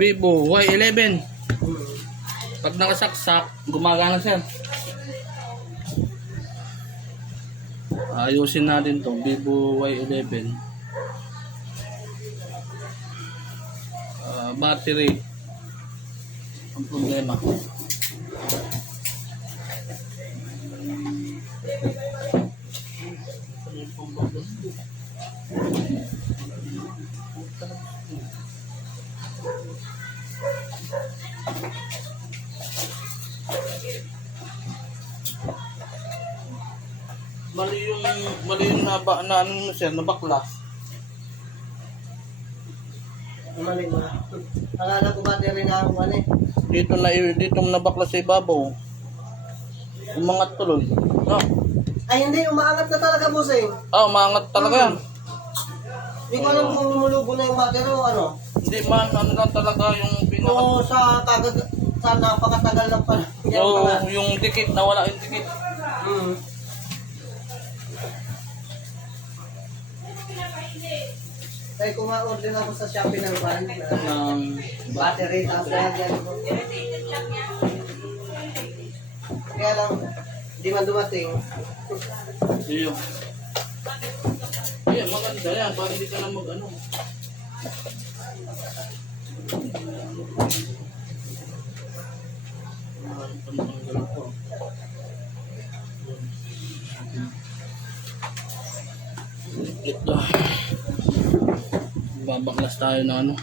Vivo Y11. Pag nakasaksak, gumagana siya. Ayusin natin to, Vivo Y11. Battery ang problema. Mali yung na ano siya, nabaklas. Mali mo na. Akala ko battery na ako ano eh. Dito nabaklas sa ibabaw. Umangat tuloy. No? Ay hindi, umaangat na talaga bossing. Umangat talaga yan. Hindi ko alam kung lumulubo na yung battery o ano. Hindi man, ano lang talaga yung pinaka... O sa napakatagal ng panahon. Yung dikit, nawala yung dikit. Kaya kung ma-order ako sa Shopee ng van, battery, tapos yan ko. Kaya lang, di man dumating. Iyo. Iya, maganda yan. Para hindi ka na mag-ano. Pantanggal ko. Ito. Babaklas tayo na ano.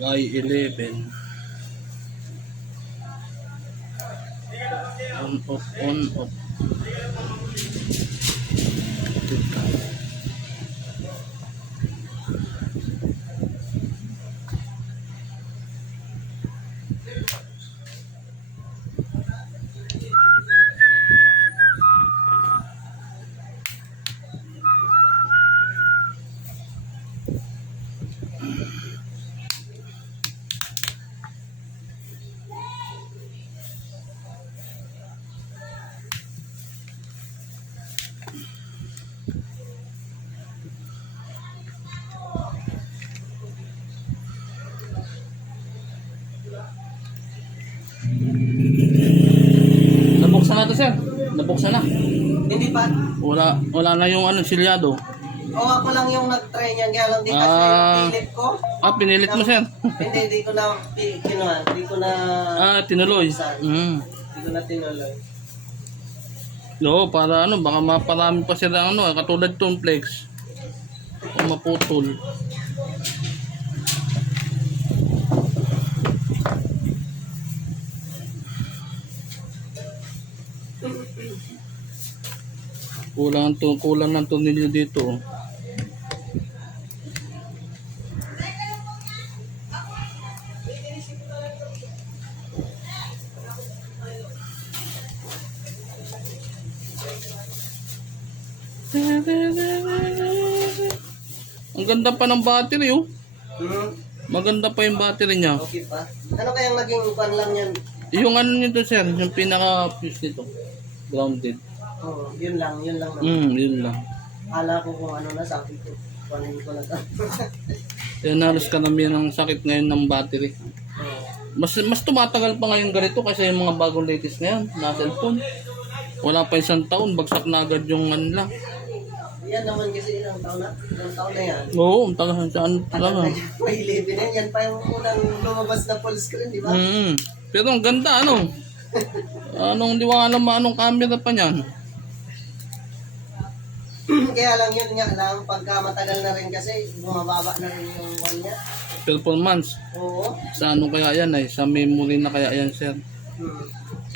Y11 on off Nabuksan na to, sir. Nabuksan na. Hindi pa. Wala na yung ano, silyado. O ako lang yung nag-try niyan, kaya lang di kasi yung pilit ko. Pinilit mo, sir. Hindi, di ko na kinuha. Di ko na... Tinuloy. Di ko na tinuloy. No, para ano, baka maparami pa sila ano, katulad tong flex. O maputol. Kulang ng tornilyo dito. Ang ganda pa ng battery, oh. Maganda pa yung battery niya. Okay pa. Ano kayang naging upan lang yan? Yung ano nito, sir, yung pinaka-fuse nito. Grounded. Oo, yun lang naman. Yun lang. Akala ko kung ano na, sabi ko. Kunin ko na to. Yan, halos karamihan ng sakit ngayon ng battery. Mas tumatagal pa ngayon ganito kasi yung mga bagong latest ngayon na cellphone. Wala pa isang taon, bagsak na agad yung ano lang. Yan naman kasi ilang taon na. Ilang taon na yan. Oo, ang tagal saan talaga. May 11 yan. Yan pa yung unang lumabas na full screen, di ba? Pero ang ganda, ano? Anong liwanag, anong camera pa niyan? Kaya lang yun nga lang, pagka matagal na rin kasi, bumababa na rin yung one niya. Performance. Oo. Sa ano kaya yan ay? Sa memory na kaya yan, sir?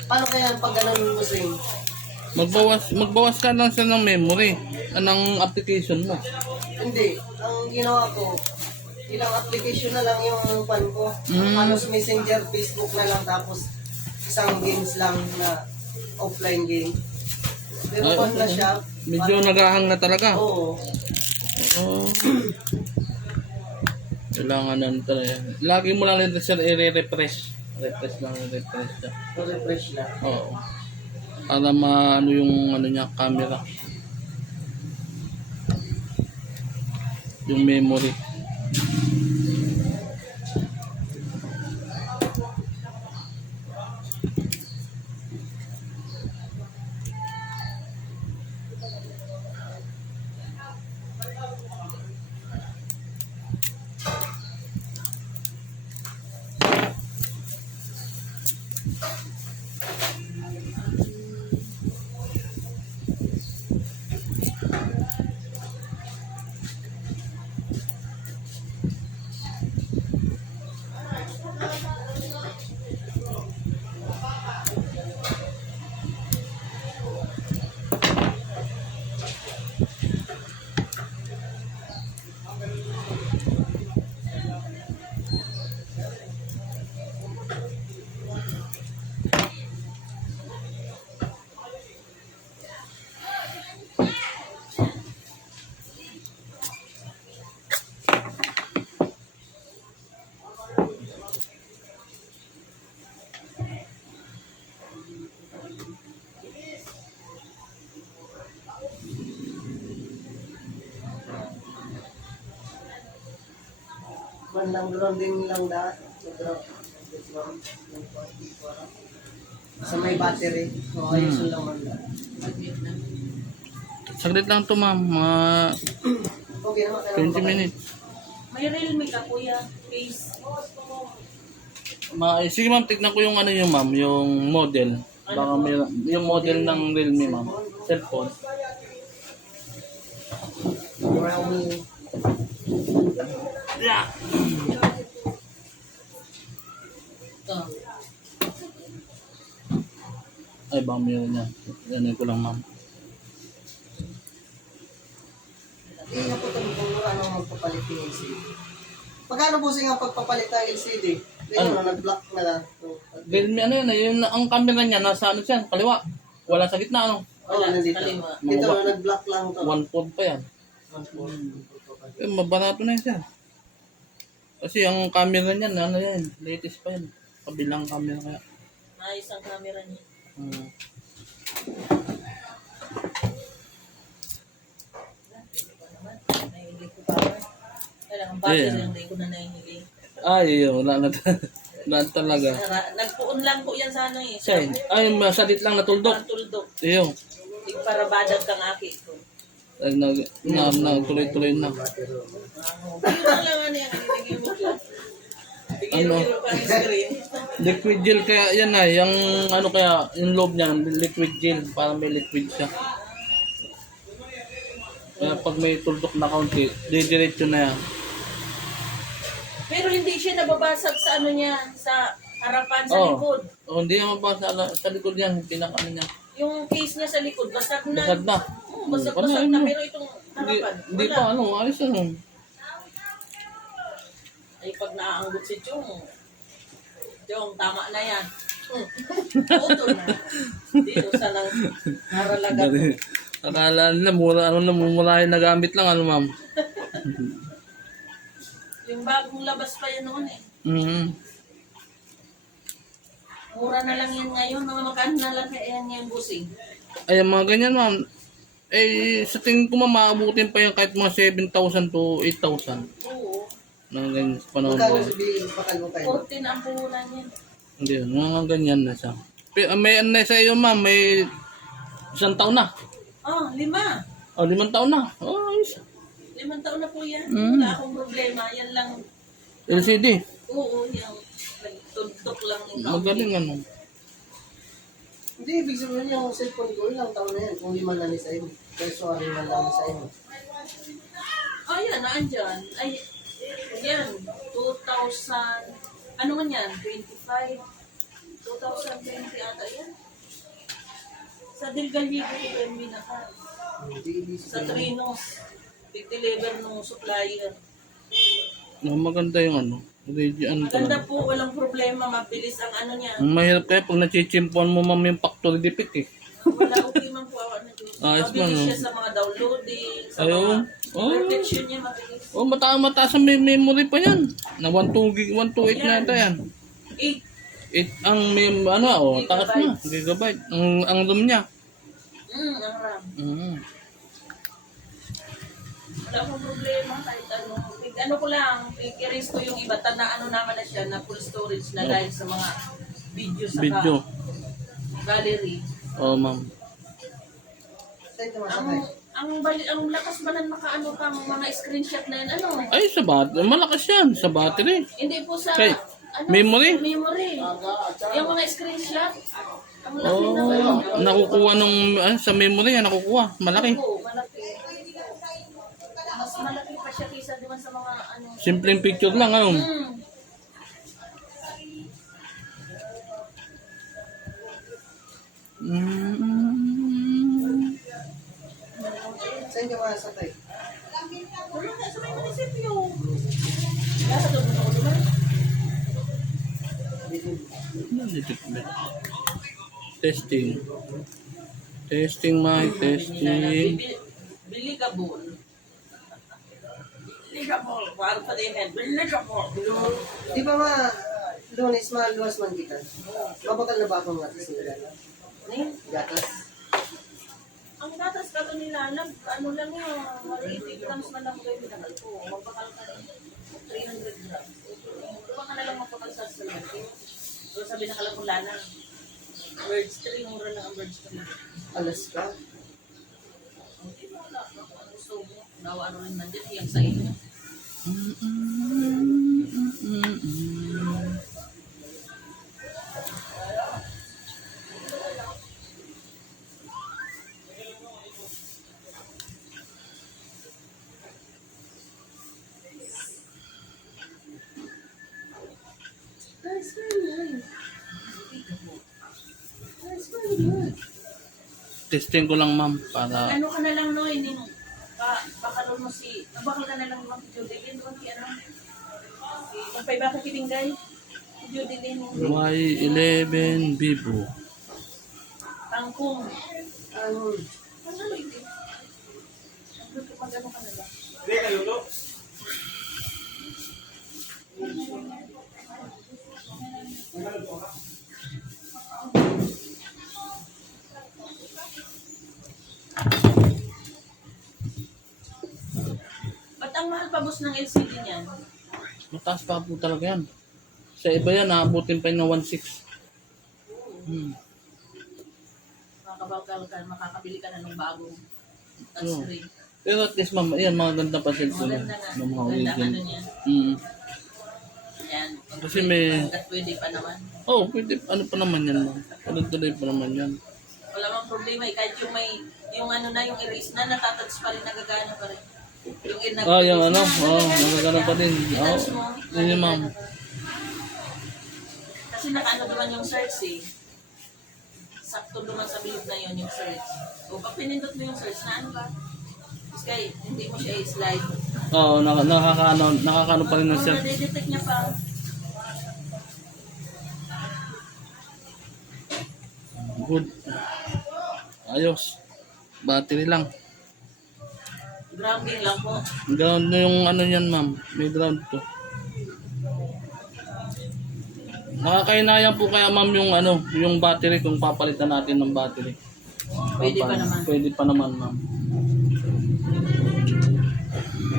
Paano kaya pag ganun mo Magbawas ka lang sir ng memory. Anong application mo? Hindi. Ang ginawa ko, ilang application na lang yung pan ko. Halos Messenger, Facebook na lang, tapos isang games lang na offline game. Pero Ay, pan na siya. Medyo naghahang na talaga. Oo. Oo. Kailangan na talaga. Lagi mo lang rin siya i-refresh. Refresh lang, refresh siya. So, refresh lang. Oo. Para maano yung ano niya, camera. Yung memory. Man lang grounding lang da. Sa may battery. O, ayusin lang man da. Saglit lang to ma'am, mga Okay naman. 20 minutes. May Realme ka, kuya. Case. Sige ma'am, tignan ko yung ano yung ma'am, yung model. Baka may, yung model ng Realme ma'am. Cellphone. Realme. Yeah. Ito. Ay, baka meron yan. Yan ko lang ma'am. Tingnan po kung ano magpapalit ng LCD. Pagkano po ang pagpapalit ng LCD? Ano? Nag-block na lang. Realme ano yun, yung, ang camera niya nasa ano siya, kaliwa. Wala sa gitna ano. Oo, nandito. Kaliwa. Ito, nag-block lang to. 1 phone pa yan. Eh, mabarato na yun siya. Kasi ang camera niya, ano yan, latest pa yan. Kabilang camera kaya. Ayos ang camera niya. Hmm. Nahilig ko pa. Kailangan battery lang, hindi ko na nahilig. Ay, yun, wala na. Wala talaga. Nagpuon lang po yan sa ano eh. Siya, ay, masalit lang natuldok. Tuldok. Iyo. Para badag kang aki ko. Ay, tuloy-tuloy na. Ayun lang ano yan. Hinigay mo ko. Ano? Bigyan mo pa yung screen. Liquid gel kaya yan ay, yung ano kaya, yung loob niya, liquid gel, para may liquid siya. Kaya pag may tuldok na kaunti, didiretso na yan. Pero hindi siya nababasag sa ano niya, sa harapan, sa Oo. likod. Oh, hindi yan mabasa sa likod yan, pinaka niya. Yung case niya sa likod, basag na. Basag na. Oo, basag na. Pero itong Hindi, harapan, hindi wala. pa, ano, ayos ano. Ay, pag naaanggot si Chong, tama na yan. Auto na. Dito sa lang haralaga ko. Akala na, mura, ano na, mumurahin na gamit lang, ano ma'am. Yung bagong labas pa yan noon eh. Mm-hmm. Mura na lang yan ngayon. Mga magkano na lang kaya yan ngayon, busing. Ay, mga ganyan ma'am. Eh, sa tingin ko ma'am, maabutin pa yan kahit mga 7,000 to 8,000. Oo. Mga ganyan sa panahon Magkano ko. sabihin pa kayo kayo? 14 ang puhunan yan. Hindi, mga ganyan na siya. May ano na sa iyo ma'am, may 1 taon na. Oh, 5. O, 5 taon na. Oh, ayos. 5 taon na po yan. Mm. Wala akong problema. Yan lang. LCD. Oo, yung nagtuntok lang yung Magaling ano. Hindi, ibig sabihin yung cellphone ko, ilang taon na yan, kung 5 na ni sa'yo. Peso, 5 na lang ni sa'yo. Oh, yan. Naandyan. Ay, yan. 2000. Ano man yan? 25. 2020 ata yan. Sa Del Gallego ko yung binaka. Hindi, ibig Sa sabihin. Trinos. Deliver nung supplier. Maganda yung ano. Ano Maganda talaga. po, walang problema, mabilis ang ano niya. Ang mahirap kaya pag nachichimpuan mo ma'am yung factory defect eh. Wala, okay man po ako na Diyos. Ayos man, Mabilis no? siya sa mga downloading, sa Ayun. mga Oh. perfection niya, mabilis. Oh, mataas ang memory pa yan. Na 128 na yata yan. 8. Ang ano, taas na. Gigabyte. Ang RAM niya. Ang RAM. Mm. Wala akong problema kahit ano. Ano ko lang, i-erase ko yung iba. Na ano naman na siya, na full storage na dahil sa mga video sa Video. gallery. Oh, ma'am. Saan ito masakay? Ang lakas ba ng makaano kang mga screenshot na yan, ano? Ay, sa battery. Malakas yan. Sa battery. Hindi po sa Kay, memory? memory. Yung mga screenshot. Ang laki Oh, na. nakukuha nung sa memory yan, nakukuha. Malaki. Oo, malaki. Mas malaki pa siya kaysa naman sa mga ano. Simpleng picture lang, ano? Mm. Saan ka masakay? Wala na sa may munisipyo. Nasa doon mo naman. Testing. Testing, my testing. Biligable. Biligable. Para pa din yan. Biligable. Di ba Lunes, maluwas man kita? Mabakal na ba akong gatas nila? Gatas? Ang gatas ka to nila, ano lang yun, 80 grams man lang kayo binakal ko. Magbakal ka rin, 300 grams. Diba ka na lang magpakal sa salati? So sabi na kalang kula na. Birds 3, mura lang ang birds 3. Alas ka? Okay, wala. Ang gusto mo, daw ano rin nandun, hiyang sa inyo. That's very nice. That's very good. Testing ko lang, ma'am, para... Ano ka na lang, no, hindi mo, bakal mo bakal ka na lang mga Judy Lynn, ano, kung pa iba ka kitinggay, Judy Lynn, Y11 Vivo. tangkong, Ano? ano ito? Mag-ano ka na lang. Ba't ang mahal pa boss ng LCD niyan? Mataas pa po talaga yan. Sa iba yan, naabutin pa yun ng 1.6. Makakabagkal ka, makakabili ka na ng bagong Oo. touchscreen. Pero at least, ma'am, yan, mga ganda pa cellphone yan. Maganda nga. Ng mga Maganda original. ano niyan. Yan. Kasi may- Hanggat pwede pa naman. Oh, pwede, ano pa naman yan, ma'am? Tuloy-tuloy pa naman yan. Wala mang problema. Kahit yung ano na, yung erase na, natatouch pa rin, nagagana pa rin. Yung Yung ano, nagagana pa din. I-touch mo. Yun yun, ma'am. Kasi nakaano naman yung search eh. Sakto naman sa bilog na yun yung search. O pag pinindot mo yung search, na ano ba? Kasi kaya hindi mo siya i-slide. Oo, nakakaano pa rin ng Kung cell. nadedetect niya pa, Good. Ayos. Battery lang. grounding lang po. Ground na yung ano yan, ma'am. May ground to. Nakakainayang po kaya, ma'am, yung ano, yung battery kung papalitan natin ng battery. Pwede pa naman. Pwede pa naman, ma'am.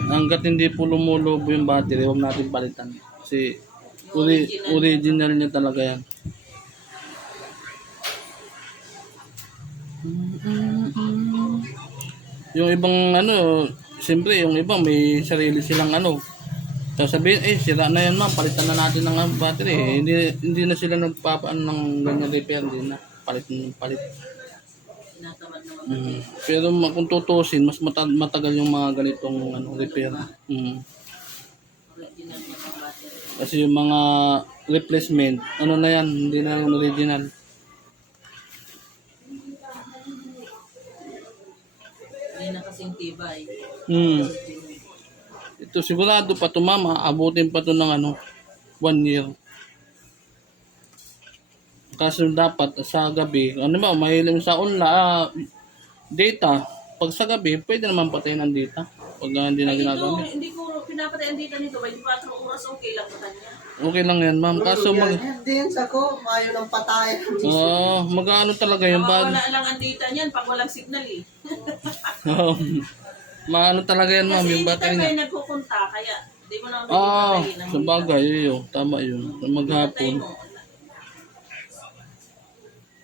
Hanggat hindi po lumulobo yung battery, huwag natin palitan. Kasi original niya talaga yan. Yung ibang ano, siyempre yung iba may sarili silang ano. Sasabihin, sira na yan, ma'am, palitan na natin ng battery. Hindi na sila nagpapaan ng ganyan repair, hindi na palit. Tinatamad naman. Pero kung tutusin, mas matagal yung mga ganitong ano, repair. Original niya ang battery. Kasi yung mga replacement, ano na yan, hindi na yung original. Hindi na kasing tibay. Ito sigurado pa to mama, abutin pa to ng 1 year. Kaso dapat sa gabi, mahilim sa data. Pag sa gabi, pwede naman patayin ang data. Pag hindi na ginagamit. Hindi ko pinapatay ang data nito. 24 oras okay lang sa kanya. Okay lang yan, ma'am. Kaso Din sa ko, ayaw ng patayan. mag-ano talaga yung bad. Wala lang ang data niyan pag walang signal eh. Maano talaga yan, ma'am, yung battery Kasi niya. hindi tayo nagkukunta, kaya di mo na patayin ang Sa bagay, yun. Tama yun. Sa maghapon.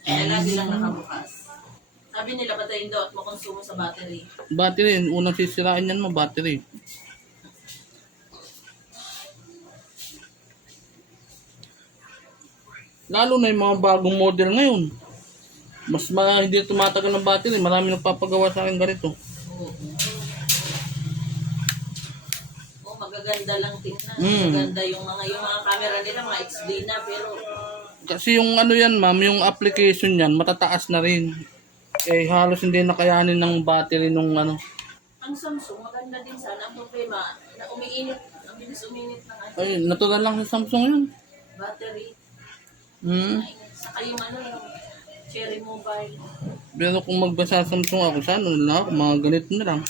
Kaya lagi lang nakabukas. Sabi nila patayin daw at makonsumo sa battery. Battery, unang sisirain yan mo, battery. Lalo na yung mga bagong model ngayon. Hindi tumatagal ng battery. Marami nagpapagawa sa akin ganito. Magaganda lang tingnan. Magaganda yung mga camera nila, mga XD na, pero Kasi yung yan, ma'am, yung application yan, matataas na rin. Halos hindi nakayanin ng battery nung ang Samsung, maganda din sana. Ang problema, na umiinit, ang bilis uminit ng Ay, natural lang sa Samsung yun. battery. Saka yung yung Cherry Mobile. Pero kung magbasa sa Samsung ako, sana lang ako, mga ganito na lang.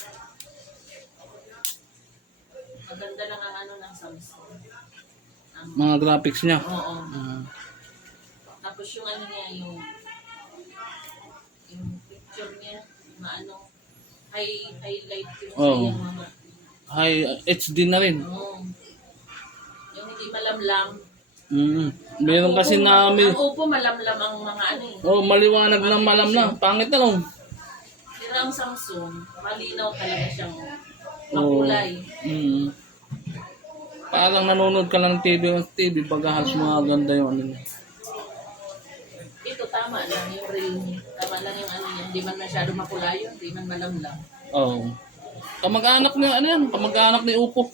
Maganda lang ang ng Samsung. Mga graphics niya. Oo. Tapos yung niya, yung picture niya, highlight yung Oo. mga. HD na rin. Yung hindi malamlam. Meron kasi namin. Ang Oppo malamlam ang mga Maliwanag na malamlam. Pangit na lang. Pero ang Samsung, malinaw talaga siyang makulay. Parang nanonood ka lang ng TV pag halos mga ganda yung niya. Ito tama lang yung Realme. Tama lang yung niya. Hindi man masyado makulay yun. Hindi man malamlam. Kamag-anak niya, kamag-anak ni Oppo.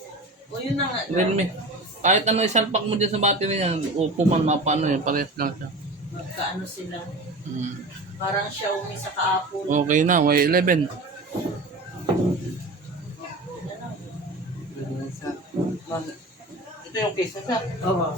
Yun na nga. Realme. Kahit isalpak mo dyan sa battery niya, Oppo man, mapano yan, parehas lang siya. Magkaano sila. Parang Xiaomi sa ka-Apple. Okay na, Y11. Ito yung case na siya. Oo.